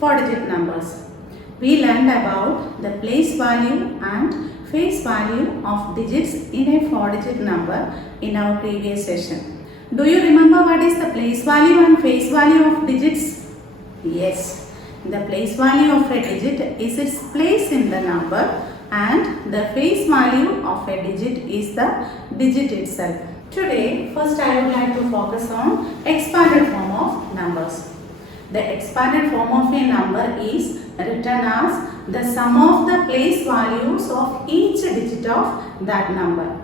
4-digit numbers. We learned about the place value and face value of digits in a 4-digit number in our previous session. Do you remember what is the place value and face value of digits? Yes, the place value of a digit is its place in the number and the face value of a digit is the digit itself. Today, first I would like to focus on expanded form of numbers. The expanded form of a number is written as the sum of the place values of each digit of that number.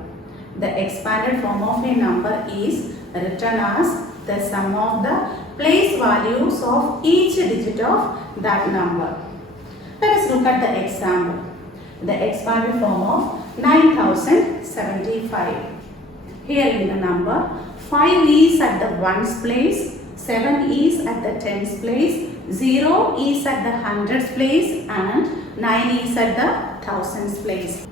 The expanded form of a number is written as the sum of the place values of each digit of that number. Let us look at the example. The expanded form of 9075. Here in the number, 5 is at the ones place, 7 is at the tens place, 0 is at the hundreds place and 9 is at the thousands place.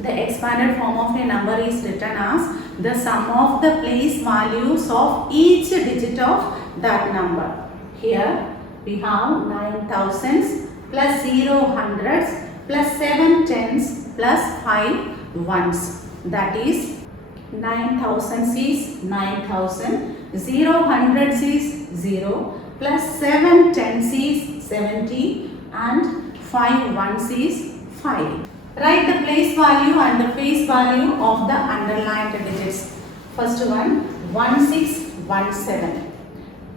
The expanded form of a number is written as the sum of the place values of each digit of that number. Here we have 9 thousands plus 0 hundreds plus 7 tens plus 5 ones. That is 9 thousands is 9000, 0 hundreds is 0, plus 7 tens is 70 and 5 ones is 5. Write the place value and the face value of the underlined digits. First one, 1617.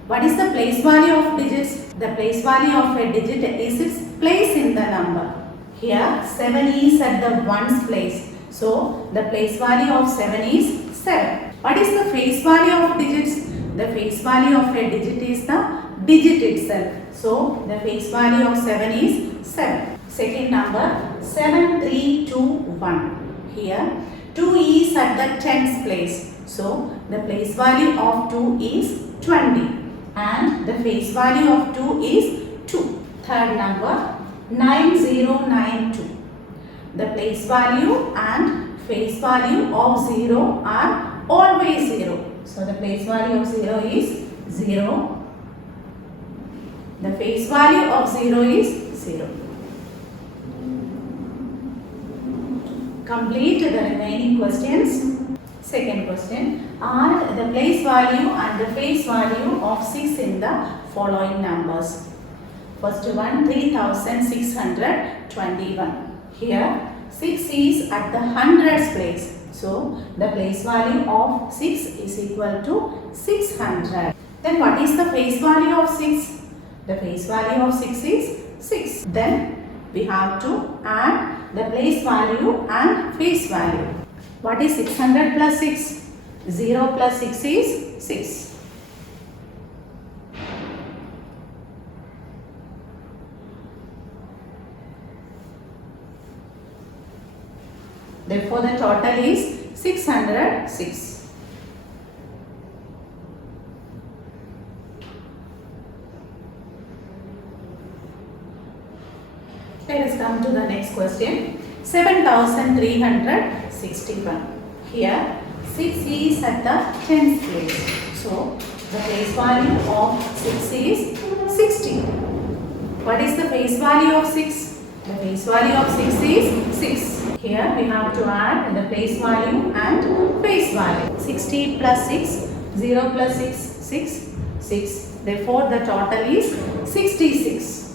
What is the place value of digits? The place value of a digit is its place in the number. Here 7 is at the ones place. So the place value of 7 is 7. What is the face value of digits? The face value of a digit is the digit itself. So the face value of 7 is 7. Second number 7321. Here 2 is at the tens place. So the place value of 2 is 20 and the face value of 2 is 2. Third number 9092. The place value and face value of 0 are always 0. So the place value of 0 is 0. The face value of 0 is 0. Complete the remaining questions. Second question. Add the place value and the face value of 6 in the following numbers. First one 3621. Here 6 is at the hundreds place. So the place value of 6 is equal to 600. Then what is the face value of 6? The face value of 6 is 6. Then we have to add the place value and face value. What is 600 plus 6? 0 plus 6 is 6. Therefore, the total is 606. Let us come to the next question. 7361. Here 6 is at the tens place. So the place value of 6 is 60. What is the face value of 6? The face value of 6 is 6. Here we have to add the place value and face value. 60 plus 6, 0 plus 6, 6, 6. Therefore the total is 66.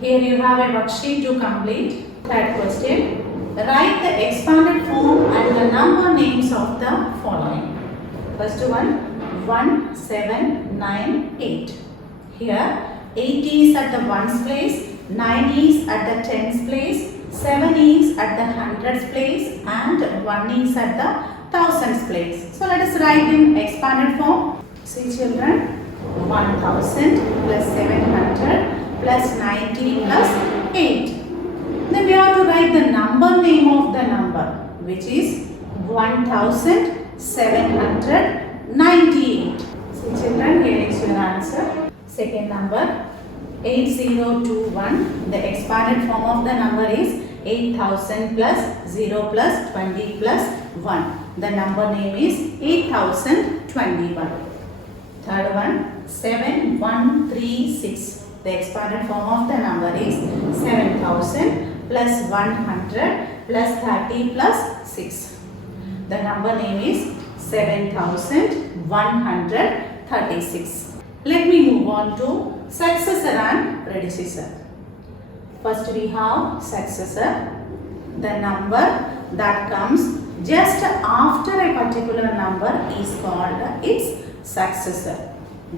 Here you have a worksheet to complete. Third question. Write the expanded form and the number names of the following. First one 1798. Here 8 is at the ones place, 9 is at the tens place, 7 is at the hundreds place and 1 is at the thousands place. So let us write in expanded form. See children, 1000 plus 700 plus 90 plus 8. Then we have to write the number name of the number, which is 1798. So children, here is your answer. Second number 8021. The expanded form of the number is 8000 plus 0 plus 20 plus 1. The number name is 8021. Third one, 7136. The expanded form of the number is 7000 plus 100 plus 30 plus 6. The number name is 7136. Let me move on to successor and predecessor. First we have successor, the number that comes just after a particular number is called its successor.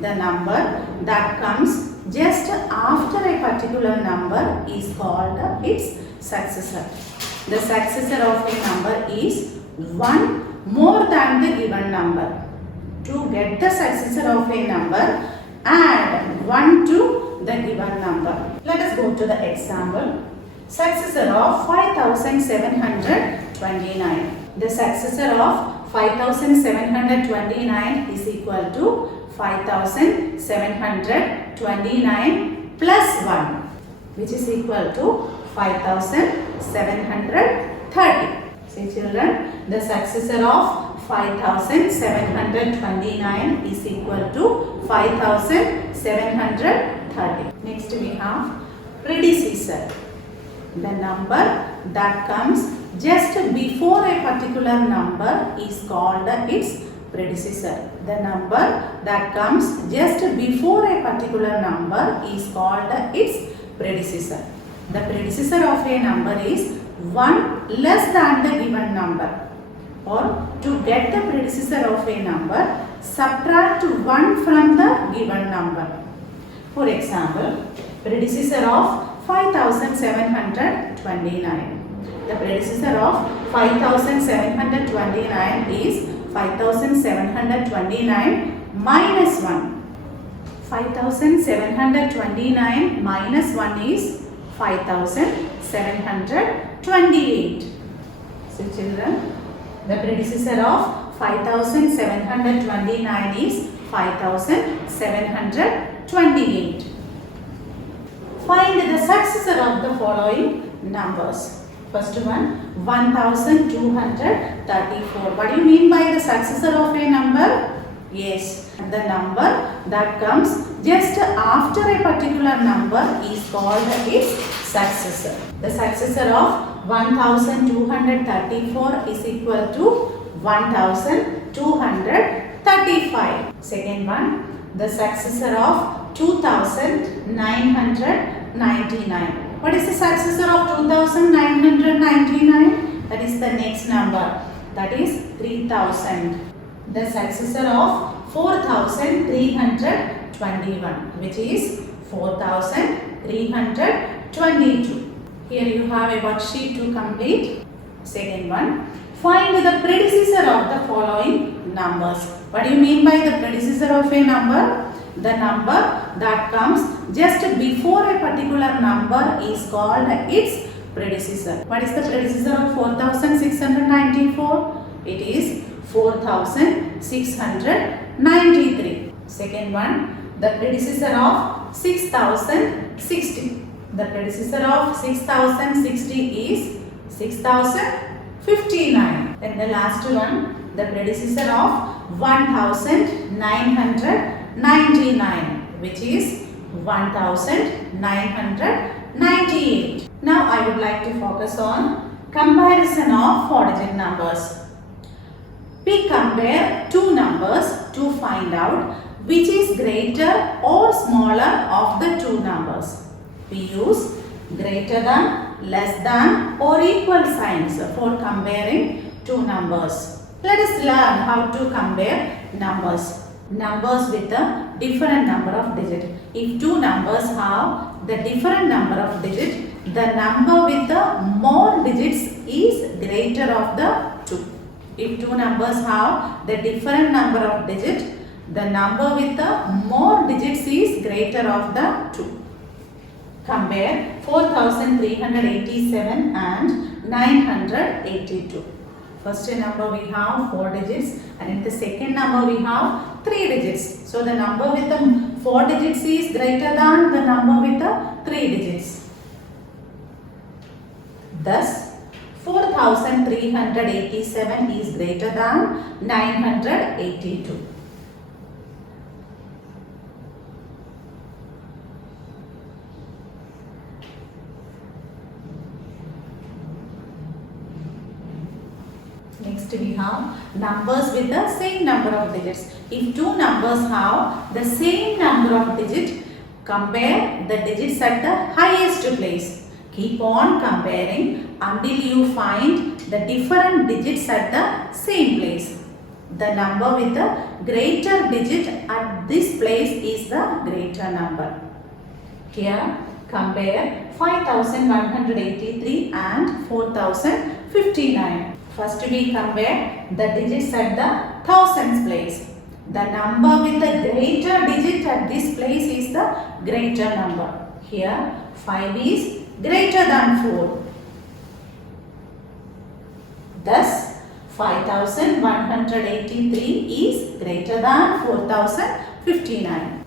The number that comes just after a particular number is called its successor. The successor of a number is 1 more than the given number. To get the successor of a number, add 1 to the given number. Let us go to the example. Successor of 5729. The successor of 5729 is equal to 5729 plus 1, which is equal to 5730. See children, the successor of 5729 is equal to 5730. Next we have predecessor. The number that comes just before a particular number is called its predecessor. The number that comes just before a particular number is called its predecessor. The predecessor of a number is 1 less than the given number. Or to get the predecessor of a number, subtract 1 from the given number. For example, predecessor of 5729. The predecessor of 5729 is 5729 minus 1. 5729 minus 1 is 5728. So children, the predecessor of 5729 is 5728. Find the successor of the following numbers. First one, 1234. What do you mean by the successor of a number? Yes, the number that comes just after a particular number is called its successor. The successor of 1234 is equal to 1235. Second one, the successor of 2999. What is the successor of 2999? That is the next number. That is 3000. The successor of 4321, which is 4322. Here you have a worksheet to complete. Second one, find the predecessor of the following numbers. What do you mean by the predecessor of a number? The number that comes just before a particular number is called its predecessor. What is the predecessor of 4694? It is 4693. Second one, the predecessor of 6060. The predecessor of 6060 is 6059. Then the last one, the predecessor of 1999, which is 1998. Now I would like to focus on comparison of 4-digit numbers. We compare two numbers to find out which is greater or smaller of the two numbers. We use greater than, less than or equal signs for comparing two numbers. Let us learn how to compare numbers. Numbers with a different number of digits. If two numbers have the different number of digits, the number with the more digits is greater of the two. If two numbers have the different number of digits, the number with the more digits is greater of the two. Compare 4387 and 982. First number we have 4 digits and in the second number we have 3 digits. So the number with the 4 digits is greater than the number with the 3 digits. Thus 4387 is greater than 982. Next we have numbers with the same number of digits. If two numbers have the same number of digits, compare the digits at the highest place. Keep on comparing until you find the different digits at the same place. The number with the greater digit at this place is the greater number. Here compare 5183 and 4059. First we compare the digits at the thousands place. The number with the greater digit at this place is the greater number. Here 5 is greater than 4. Thus 5183 is greater than 4059.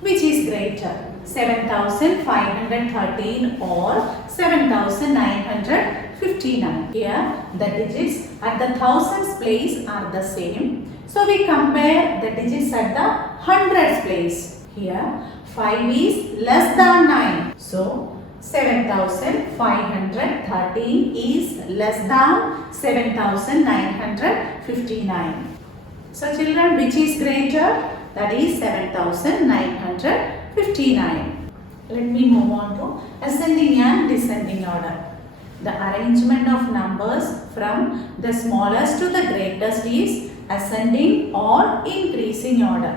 Which is greater? 7513 or 7959. Here the digits at the thousands place are the same. So we compare the digits at the hundreds place. Here 5 is less than 9. So 7513 is less than 7959. So children, which is greater? That is 7959. Let me move on to ascending and descending order. The arrangement of numbers from the smallest to the greatest is ascending or increasing order.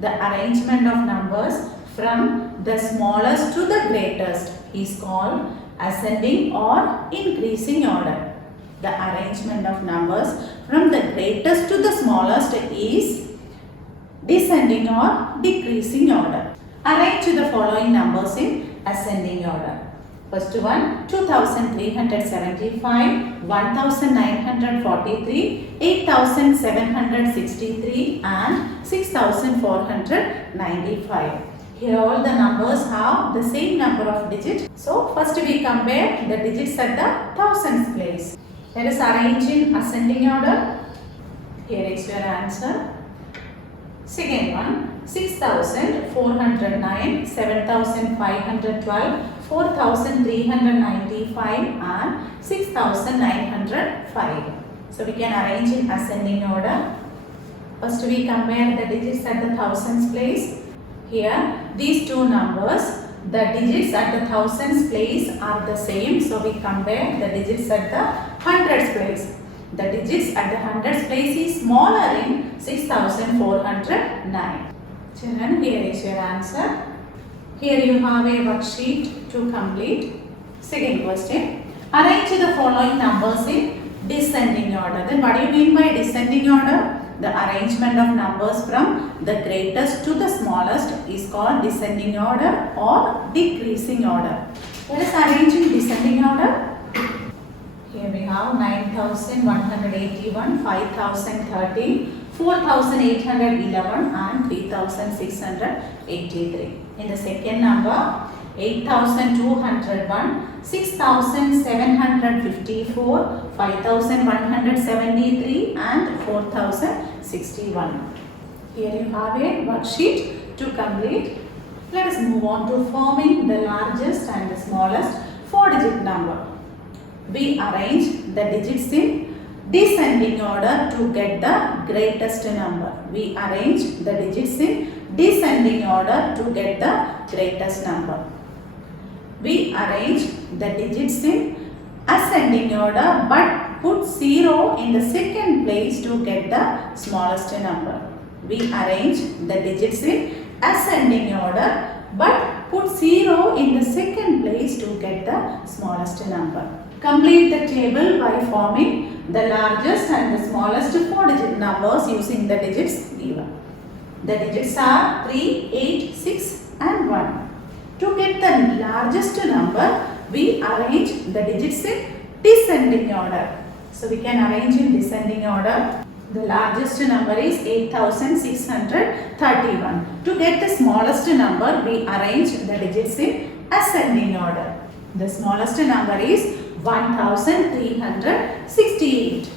The arrangement of numbers from the smallest to the greatest is called ascending or increasing order. The arrangement of numbers from the greatest to the smallest is descending or decreasing order. Arrange the following numbers in ascending order. First one 2375, 1943, 8763 and 6495. Here all the numbers have the same number of digits. So first we compare the digits at the thousands place. Let us arrange in ascending order. Here is your answer. Second one 6409, 7512, 4395 and 6905. So we can arrange in ascending order. First we compare the digits at the thousands place. Here these two numbers, the digits at the thousands place are the same. So we compare the digits at the hundreds place. The digits at the hundreds place is smaller in 6409. Children, here is your answer. Here you have a worksheet to complete. Second question. Arrange the following numbers in descending order. Then what do you mean by descending order? The arrangement of numbers from the greatest to the smallest is called descending order or decreasing order. Let us arrange in descending order. Here we have 9181, 5013, 4811 and 3683. In the second number 8201, 6754, 5173 and 4061. Here you have a worksheet to complete. Let us move on to forming the largest and the smallest 4-digit number. We arrange the digits in descending order to get the greatest number. We arrange the digits in descending order to get the greatest number. We arrange the digits in ascending order but put 0 in the second place to get the smallest number. We arrange the digits in ascending order but put 0 in the second place to get the smallest number. Complete the table by forming the largest and the smallest 4-digit numbers using the digits given. The digits are 3, 8, 6 and 1. To get the largest number, we arrange the digits in descending order. So we can arrange in descending order. The largest number is 8631. To get the smallest number, we arrange the digits in ascending order. The smallest number is 1368.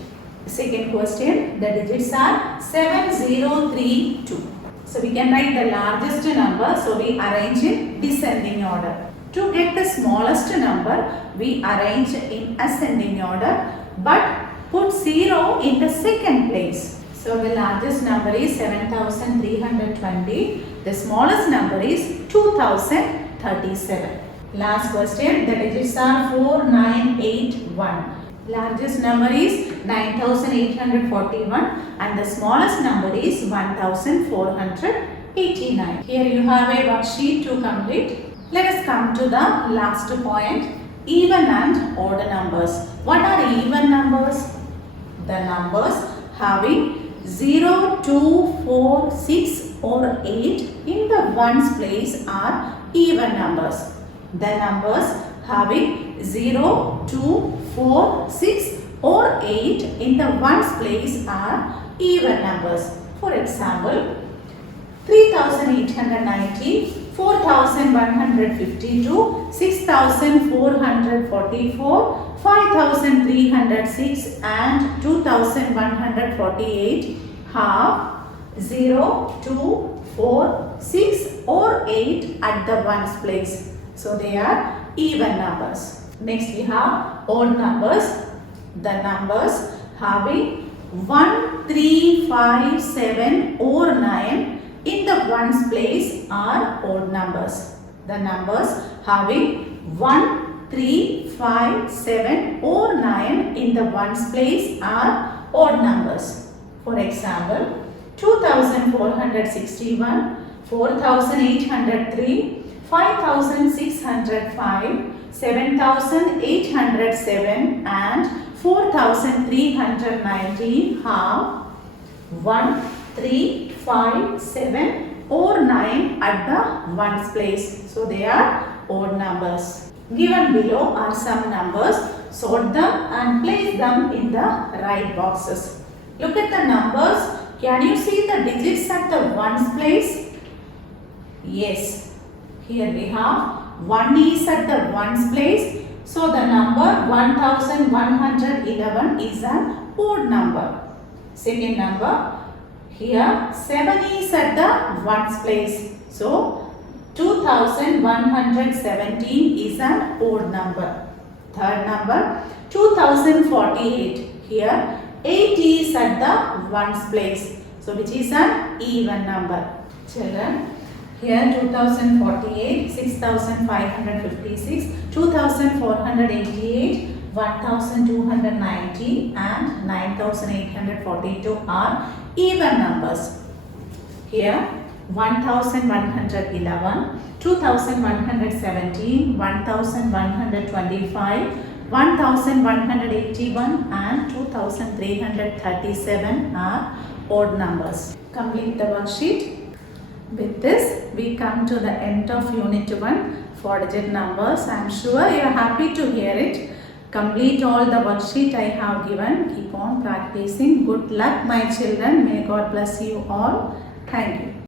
Second question, the digits are 7032. So we can write the largest number, so we arrange in descending order. To get the smallest number, we arrange in ascending order, but put 0 in the second place. So the largest number is 7320. The smallest number is 2037. Last question, the digits are 4981. Largest number is 9841 and the smallest number is 1489. Here you have a worksheet to complete. Let us come to the last point, even and odd numbers. What are even numbers? The numbers having 0, 2, 4, 6 or 8 in the ones place are even numbers. The numbers having 0, 2, 4, 6 or 8 in the ones place are even numbers. For example, 3890, 4152, 6444, 5306 and 2148 have 0, 2, 4, 6 or 8 at the ones place. So they are even numbers. Next we have odd numbers. The numbers having 1, 3, 5, 7 or 9 in the ones place are odd numbers. The numbers having 1, 3, 5, 7 or 9 in the ones place are odd numbers. For example, 2461, 4803, 5605, 7807 and 4319 have 1, 3, 5, 7 or 9 at the ones place. So they are odd numbers. Given below are some numbers. Sort them and place them in the right boxes. Look at the numbers. Can you see the digits at the ones place? Yes. Here we have 1 is at the ones place. So the number 1111 is an odd number. Second number, here 7 is at the ones place. So 2117 is an odd number. Third number, 2048. Here 8 is at the ones place. So which is an even number. Children, here 2048, 6556, 2488, 1290 and 9842 are even numbers. Here 1111, 2117, 1125, 1181 and 2337 are odd numbers. Complete the worksheet. With this, we come to the end of Unit 1, 4-digit numbers. I am sure you are happy to hear it. Complete all the worksheet I have given. Keep on practicing. Good luck, my children. May God bless you all. Thank you.